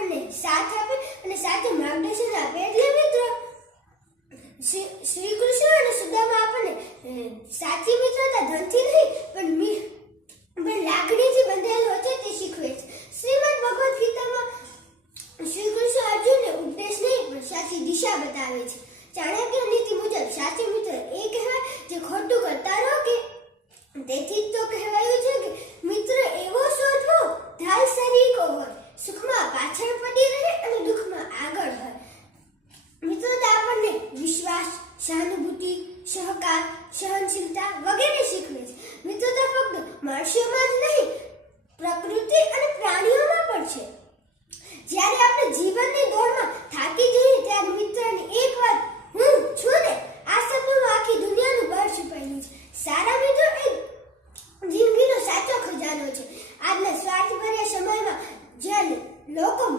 આપણને સાથ આપે અને સાથે માર્ગદર્શન આપે. એટલે મિત્રો શ્રી કૃષ્ણ અને સુદામા આપણને સાચી મિત્રતા ધનથી નહીં પણ લાગણીથી બંધાયેલ હોય છે તે શીખવે છે. શ્રીમદ ભગવદ ગીતામાં શ્રી કૃષ્ણ અર્જુનને ઉપદેશ નહીં પણ સાચી દિશા બતાવે છે. ચાણક્ય નીતિ મુજબ સાચી મિત્ર એ કહેવાય જે ખોટું કરતા રોકે. તેથી જ તો કહેવાયું છે કે મિત્ર એવો શોધવો ઢાલ સરીકો હોય, સુખમાં પાછળ પડી રહે અને દુઃખમાં આગળ હોય. મિત્રતા આપણને વિશ્વાસ, સહાનુભૂતિ, સહકાર, સહનશીલતા વગેરે શીખવે છે. મિત્રતા ફક્ત મનુષ્યોમાં જ નહીં પ્રકૃતિ અને પ્રાણીઓમાં પણ છે. જ્યારે આપણે જીવનની દોડમાં થાકી જઈએ ત્યારે મિત્રની એક વાત હું છું ને આ શબ્દોમાં આખી દુનિયાનું બળ છુપાયેલું છે. સારા મિત્રો એ જિંદગીનો સાચો ખજાનો છે. આજના સ્વાર્થભર્યા સમયમાં જ્યારે લોકો